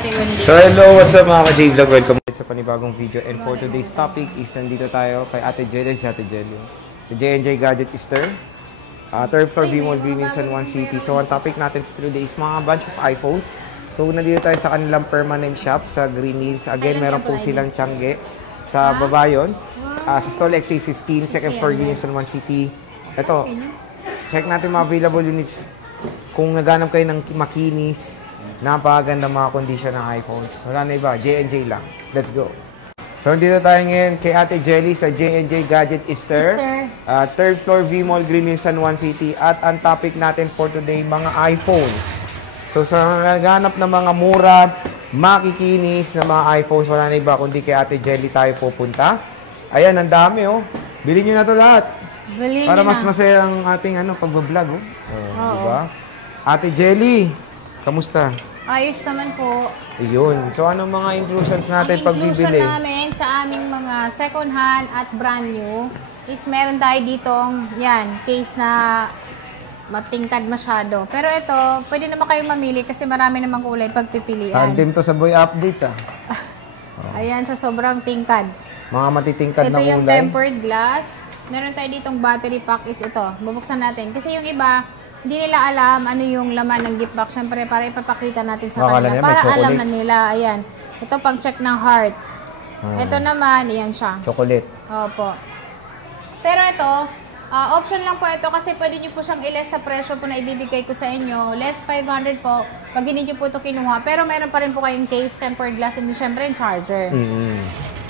Ate Wendy. So hello, what's up mga ka-J Vlog? Welcome ulit sa panibagong video. And for today's topic is nandito tayo kay Ate Jelly, si Ate Jelly. Si J&J Gadget Easter. Third floor V-Mall Green in San Juan City. So ang topic natin for today is mga bunch of iPhones. So nandito tayo sa kanilang permanent shop sa Green Hills. Again, meron po silang Tiangge sa baba yun. Sa stall XA15, second floor Green in San Juan City. Ito, check natin mga available units. Kung naghanap kayo ng makinis, napakaganda mga kondisyon ng iPhones. Wala na iba, J&J lang. Let's go. So, dito tayo ngayon kay Ate Jelly sa J&J Gadget Easter. Third floor V-Mall Green in San Juan City. At ang topic natin for today, mga iPhones. So, sa naghanap ng mga mura, makikinis na mga iPhones, wala na iba kundi kay Ate Jelly tayo pupunta. Ayan, ang dami oh. Bilhin nyo na to lahat. Para mas masaya ang ating pagbablog. Diba? Ate Jelly, kamusta? Ayos naman po. Ayun. So, anong mga inclusions natin pag bibili? Ang inclusion namin sa aming mga second hand at brand new is meron tayo ditong, case na matingkad masyado. Pero ito, pwede naman kayong mamili kasi marami namang kulay pagpipilian. Tandem to sa boy update Ayan, sa sobrang tingkad. Mga matitingkad na kulay. Ito yung tempered glass. Meron tayo ditong battery pack is ito. Bubuksan natin. Kasi yung iba, hindi nila alam ano yung laman ng gift box. Siyempre, para ipapakita natin sa kanila. Para alam na nila. Ayan. Ito pang check ng heart. Ito naman, iyan siya. Chocolate. Opo. Pero ito, option lang po ito kasi pwede nyo po siyang i-less sa presyo po na ibibigay ko sa inyo. Less 500 po pag hindi nyo po ito kinuha. Pero meron pa rin po kayong case, tempered glass, and siyempre yung charger.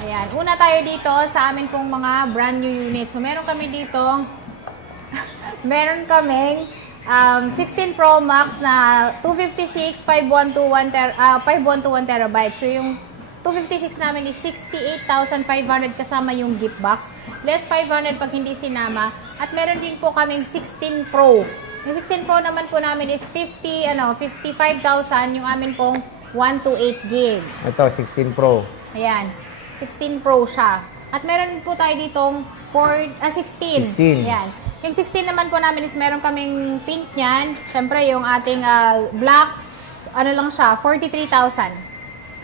Ayan. Una tayo dito sa amin pong mga brand new unit. So, meron kami dito, meron kaming 16 Pro Max na 256, 5121 terabyte. So, yung 256 namin is 68,500 kasama yung gift box. Less 500 pag hindi sinama. At meron din po kaming 16 Pro. Yung 16 Pro naman po namin is 55,000. Yung amin pong 128 gig. Ito, 16 Pro. Ayan. 16 Pro siya. At meron po tayo ditong 16. Ayan. Yung 16 naman po namin is meron kaming pink niyan. Siyempre, yung ating black, lang siya, 43,000.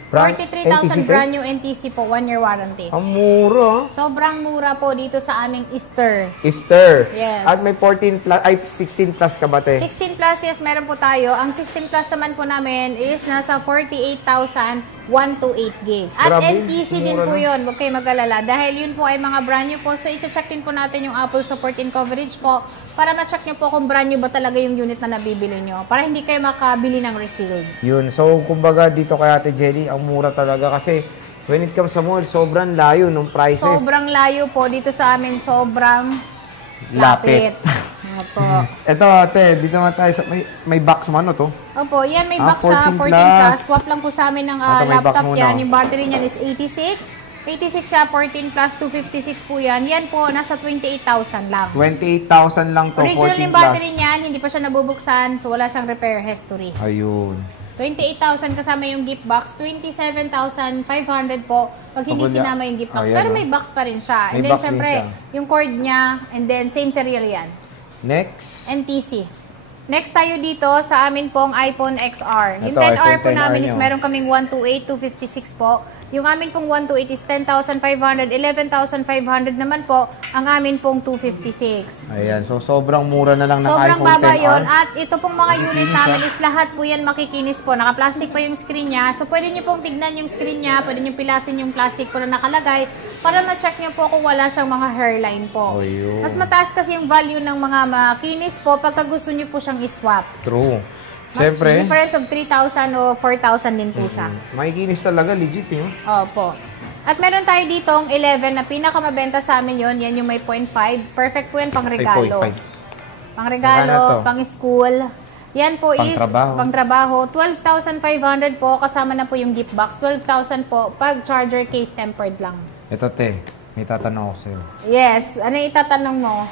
43,000 brand new NTC po, 1-year warranty. Ang mura. Sobrang mura po dito sa aming Easter. Easter. Yes. At may 14 plus, 16 plus ka ba, te? 16 plus, yes, meron po tayo. Ang 16 plus naman po namin is nasa 48,000, 128 gig. At grabe, NTC din po yun. Huwag kayo mag-alala. Dahil yun po ay mga brand new po. So, i-check din po natin yung Apple support and coverage po para ma-check nyo po kung brand new ba talaga yung unit na nabibili nyo. Para hindi kayo makabili ng resealed. Yun. So, kumbaga dito kay Ate Jelly, ang mura talaga kasi when it comes sa mall, sobrang layo ng prices. Sobrang layo po. Dito sa amin, sobrang lapit. Opo. Ito, ate, dito naman tayo sa may box mo, ano to? Opo, yan may box sa 14 plus. Swap lang po sa amin ng laptop yan. Yung battery niyan is 86. 86 siya, 14 plus, 256 po yan. Yan po, nasa 28,000 lang. 28,000 lang to, 14 plus. Original yung battery niyan, hindi pa siya nabubuksan, so wala siyang repair history. Ayun. 28,000 kasama yung gift box, 27,500 po pag hindi sinama yung gift box. Pero may box pa rin siya. And then, syempre, yung cord niya, and then same serial yan. Next. NTC. Next tayo dito sa amin pong iPhone XR. Yung 10R po namin is meron kaming 128, 256 po. Yung amin pong 128 is 10,500, 11,500 naman po ang amin pong 256. Ayan, so sobrang mura na lang ng sobrang iPhone 10R. Sobrang baba yun. At ito pong mga unit namin is lahat po yan makikinis po. Naka-plastic pa yung screen niya. So pwede nyo pong tignan yung screen niya, pwede nyo pilasin yung plastic po na nakalagay para ma-check nyo po kung wala siyang mga hairline po. Mas mataas kasi yung value ng mga makinis po pagka gusto nyo po siyang iswap. True. Mas difference of 3,000 o 4,000 din po siya. Makikinis talaga, legit yun. Opo. At meron tayo ditong 11 na pinakamabenta sa amin yon. Yan yung may 0.5. Perfect po yan pang regalo. Pang regalo, pang school. Yan po is pang trabaho. 12,500 po. Kasama na po yung gift box. 12,000 po pag charger case tempered lang. Ito te, may tatanong ako sa'yo. Yes. Ano yung itatanong mo?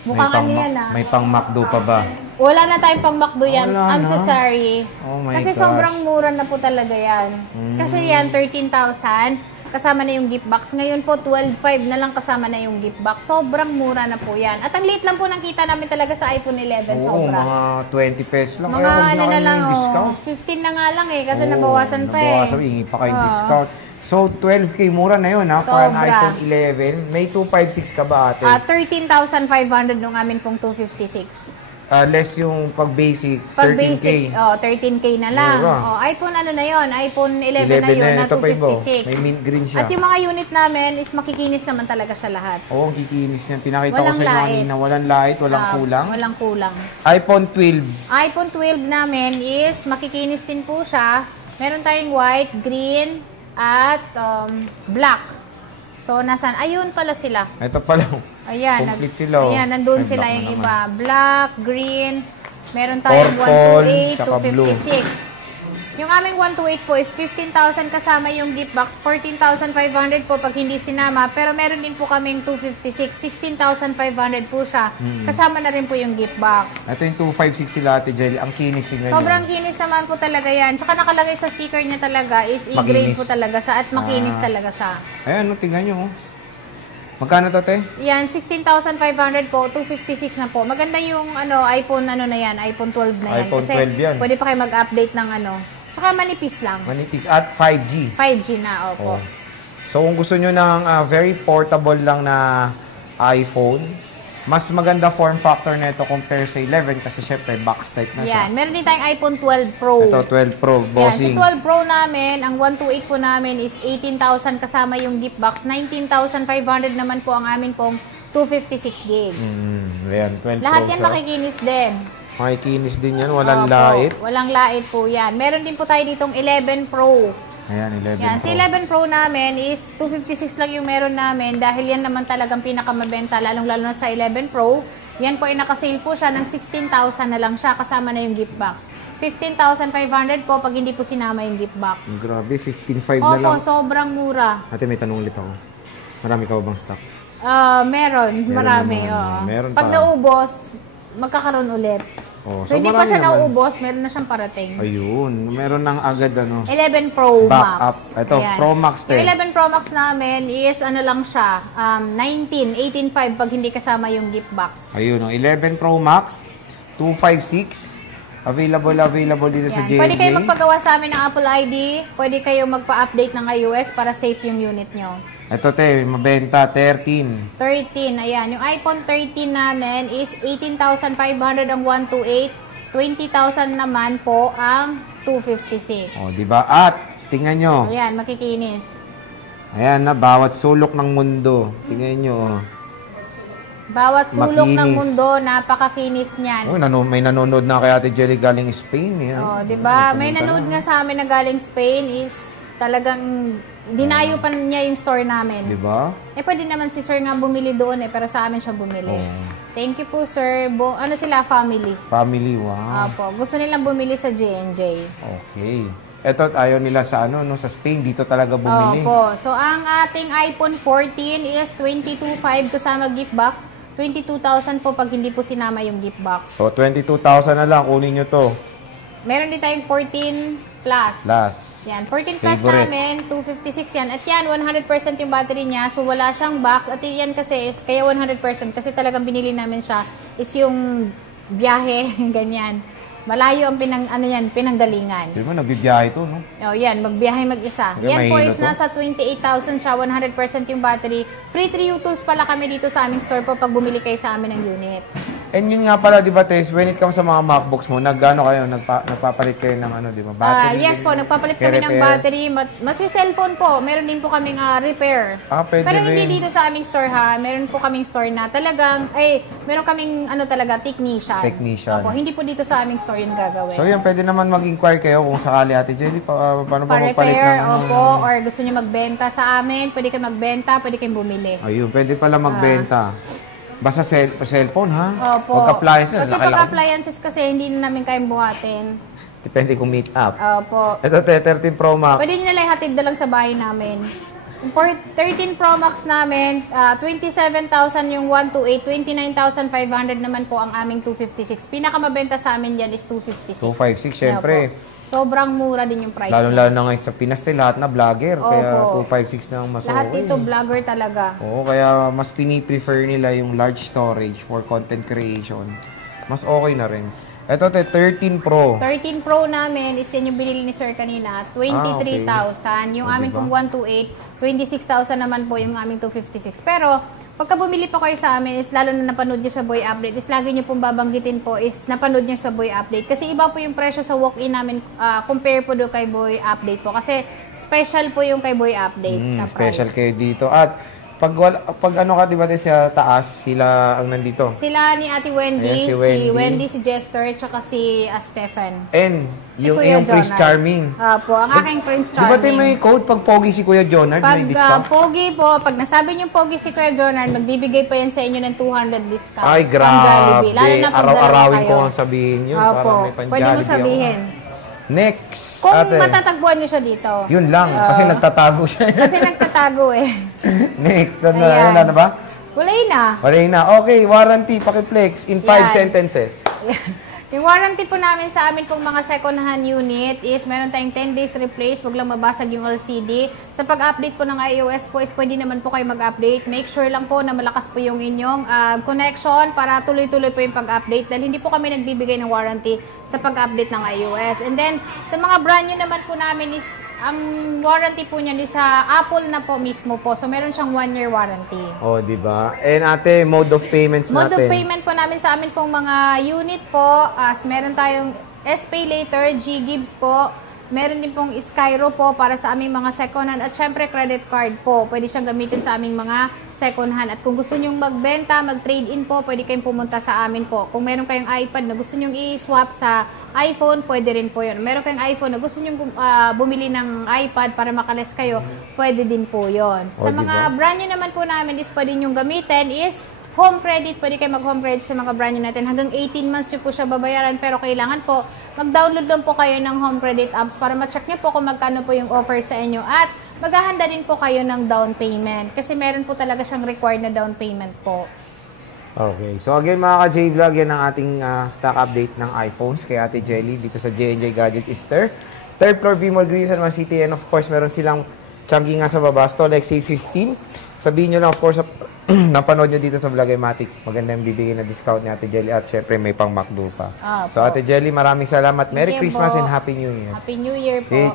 Mukhang ano yan May pang McDo pa ba? Wala na tayong pang McDo yan. I'm so sorry. Oh my Kasi gosh. sobrang mura na po talaga yan. Kasi yan, 13,000. kasama na yung gift box. Ngayon po, 12.5 na lang kasama na yung gift box. Sobrang mura na po yan. At ang liit lang po ng kita namin talaga sa iPhone 11. Oo, Sobra. mga 20 pesos lang. Mga Kaya huwag ano na na kayo lang, yung discount. 15 na nga lang eh, kasi Oo, nabawasan pa eh. Nabawasan, hingi pa kayong discount. So, 12K, mura na yun ha, para Sobra. iPhone 11. May 256 ka ba ate? 13,500 nung amin pong 256. Less yung pag-basic, Pag 13K. basic, 13K na lang. Mura. iPhone ano na yon, iPhone 11 na yun, na Ito pa iba, 256. may mint green siya. At yung mga unit namin is makikinis naman talaga siya lahat. Oo, ang kikinis niyan. Pinakita ko Walang sa inyo lait. kanina, walang light, walang kulang. Walang kulang. iPhone 12. iPhone 12 namin is makikinis din po siya. Meron tayong white, green, at black. So, nasan? Ayun pala sila. Ito pala. Ayan. Complete sila. Ayan, nandun Ay, sila black yung na iba. Black, green. Meron tayong Purple, 128, tsaka blue. 256. Yung aming 128 po is 15,000 kasama yung gift box. 14,500 po pag hindi sinama. Pero meron din po kaming 256. 16,500 po siya. Kasama na rin po yung gift box. Ito yung 256 sila ate Jelly. Ang kinis niya. Sobrang kinis naman po talaga yan. Tsaka nakalagay sa sticker niya talaga is E-grade Makinis. po talaga siya at makinis talaga siya. Ayan, tingnan nyo. Magkano to, te? Yan, 16,500 po, 256 na po. Maganda yung iPhone na yan, iPhone 12 na yan. iPhone Kasi 12 yan. pwede pa kayo mag-update ng Tsaka manipis lang. Manipis at 5G. 5G na, opo. Oh. So, kung gusto nyo ng very portable lang na iPhone, mas maganda form factor na ito compare sa 11 kasi syempre box type na siya. Yan, meron din tayong iPhone 12 Pro. Ito, 12 Pro, Yan, si bossing. 12 Pro namin, ang 128 po namin is 18,000 kasama yung gift box. 19,500 naman po ang amin pong 256 gig. Ayan, 12 Lahat Pro yan siya. makikinis din. Makikinis din yan, walang Opo, lait. Walang lait po yan. Meron din po tayo ditong 11 Pro. Ayan, 11 Yan, Pro. si 11 Pro namin is 256 lang yung meron namin dahil yan naman talagang pinakamabenta, lalong-lalo na sa 11 Pro. Yan po ay nakasale po siya ng 16,000 na lang siya kasama na yung gift box. 15,500 po pag hindi po sinama yung gift box. Grabe, 15.5 na lang. Opo, sobrang mura. Ate, may tanong ulit ako. Marami ka ba bang stock? Meron, marami. naman, Oo. meron Pag pa. naubos, magkakaroon ulit. Oh, So, hindi pa marami siya naman. nauubos, meron na siyang parating. Ayun, meron ng agad 11 Pro Back Max. up. Ito, Pro Max Yung 10. 11 Pro Max namin is lang siya, 18.5 pag hindi kasama yung gift box. Ayun, 11 Pro Max, 256. Available dito sa Yan. J&J. Pwede kayo magpagawa sa amin ng Apple ID, pwede kayo magpa-update ng iOS para safe yung unit nyo. Ito, te, mabenta, 13. 13, ayan. Yung iPhone 13 namin is 18,500 ang 128, 20,000 naman po ang 256. O, di ba? At, tingnan nyo. Ayan, makikinis. Ayan na, bawat sulok ng mundo. Tingnan nyo. Bawat sulok ng Makinis. mundo, napakakinis niyan. Oh, may nanonood na kay Ate Jelly galing Spain. Yan. Oh, 'di ba? May nanood nga sa amin na galing Spain is talagang dinayo pa niya yung store namin. Di ba? Pwede naman si Sir nga bumili doon pero sa amin siya bumili. Oh. Thank you po, Sir. Ano sila, family? Family, wow. Opo. Gusto nilang bumili sa J&J. Okay. Ito, ayaw nila sa sa Spain. Dito talaga bumili. Opo. So, ang ating iPhone 14 is 22,500 kasama gift box. 22,000 po pag hindi po sinama yung gift box. So, 22,000 na lang. Kunin nyo to. Meron din tayong 14 Plus. Last. Yan, 14 Plus Favorite. namin, 256 yan. At yan, 100% yung battery niya. So, wala siyang box. At yan kasi is, kaya 100% kasi talagang binili namin siya is yung biyahe, ganyan. Malayo ang pinanggalingan. Di ba, nagbibiyahe to, no? O, yan, magbiyahe mag-isa. Okay, Yan po mahilo is to. nasa 28,000 siya, 100% yung battery. Free 3U tools pala kami dito sa aming store po pag bumili kayo sa amin ng unit. And yun nga pala, di ba, Tess, when it comes sa mga MacBooks mo, nagpapalit kayo ng di ba, battery? Yes po, nagpapalit kami ng repair. battery. Mas yung cellphone po, meron din po kaming repair. Pwede Pero hindi rin. dito sa aming store ha. Meron po kaming store na talagang, meron kaming technician. Technician. Opo, hindi po dito sa aming store yung gagawin. So, yan, pwede naman mag-inquire kayo kung sakali, Ate Jelly, paano ba magpalit Pa-repair, ng opo, or gusto niyo magbenta sa amin, pwede kayo magbenta, pwede kayong bumili. Ayun, pwede pala magbenta. Basta cellphone, ha? Opo. Pag appliances, Kasi pag appliances kasi hindi na namin kayang buhatin. Depende kung meet up. Opo. Ito, 13 Pro Max. Pwede nyo nalang ihatid na lang sa bahay namin. For 13 Pro Max namin, 27,000 yung 128, 29,500 naman po ang aming 256. Pinakamabenta sa amin yan is 256. 256, syempre. Sobrang mura din yung price. Lalo-lalo na ngayon sa Pinas, lahat na vlogger. Opo. Kaya 256 na ang mas Lahat okay. dito vlogger talaga. Oo, kaya mas piniprefer nila yung large storage for content creation. Mas okay na rin. Ito, 13 Pro. 13 Pro namin is yan yung binili ni Sir kanina, 23,000. Yung amin pong 128, 26,000 naman po yung aming 256. Pero, pagka bumili pa kayo sa amin is lalo na napanood nyo sa Boy Update, is lagi nyo pong babanggitin po is napanood nyo sa Boy Update. Kasi iba po yung presyo sa walk-in namin compare po doon kay Boy Update po. Kasi special po yung kay Boy Update na Special price. kayo dito. At pag ano ka, diba sa taas, sila ang nandito. Sila ni Ate Wendy, Ayan, si si Wendy, si Jester, tsaka si Stephen. And Si yung Kuya iyong Prince Jonard. Charming. Opo, ang aking Prince Di ba tayo Charming. may code pag pogi si Kuya Jonard, Pag may discount? pogi po, pag nasabi niyo pogi si Kuya Jonard, magbibigay pa yan sa inyo ng 200 discount. Ay, Pang Jollibee. grabe. Lalo na pag Araw-arawin dalawa ko kayo. ang sabihin yun. Opo, Para may pwede mo pan-Jollibee sabihin. ako. Next, Kung ate. matatagpuan niyo siya dito. Yun lang, kasi nagtatago siya. Kasi nagtatago eh. Next, Ayan. ano ba? Kulay na. Wala na. Okay, warranty, pakiplex in 5 Yan. sentences. Yung warranty po namin sa amin pong mga second-hand unit is meron tayong 10 days replace, wag lang mabasag yung LCD. Sa pag-update po ng iOS po is pwede naman po kayo mag-update. Make sure lang po na malakas po yung inyong connection para tuloy-tuloy po yung pag-update dahil hindi po kami nagbibigay ng warranty sa pag-update ng iOS. And then, sa mga brand new naman po namin is ang warranty po niyan is sa Apple na po mismo po. So, meron siyang 1-year warranty. Oh, di ba? And ate, mode of payments Mode natin. of payment po namin sa amin pong mga unit po, as meron tayong SPay Later, G-Gibbs po, meron din pong Skyro po para sa aming mga second hand at syempre credit card po. Pwede siyang gamitin sa aming mga second hand. At kung gusto nyong magbenta, mag-trade in po, pwede kayong pumunta sa amin po. Kung meron kayong iPad na gusto nyong i-swap sa iPhone, pwede rin po yun. Meron kayong iPhone na gusto nyong bumili ng iPad para makales kayo, pwede din po yun. Sa mga brand new naman po namin is pwede nyong gamitin is home credit. Pwede kayo mag-home credit sa mga brand new natin. Hanggang 18 months nyo po siya babayaran. Pero kailangan po, mag-download lang po kayo ng home credit apps para ma-check nyo po kung magkano po yung offer sa inyo. At maghahanda din po kayo ng down payment. Kasi meron po talaga siyang required na down payment po. Okay. So again mga ka-J-Vlog, yan ang ating stock update ng iPhones kay Ate Jelly dito sa J&J Gadget Easter. Third floor, V-Mall Green, San Juan City. And of course, meron silang Changi nga sa baba. Stall XA15. Sabihin nyo lang, of course, napanood nyo dito sa Vlogematic. Maganda yung bibigyan na discount ni Ate Jelly at syempre may pang MacDo pa. So Ate Jelly, maraming salamat. Merry Thank you Christmas po. and Happy New Year. Happy New Year po. Hey,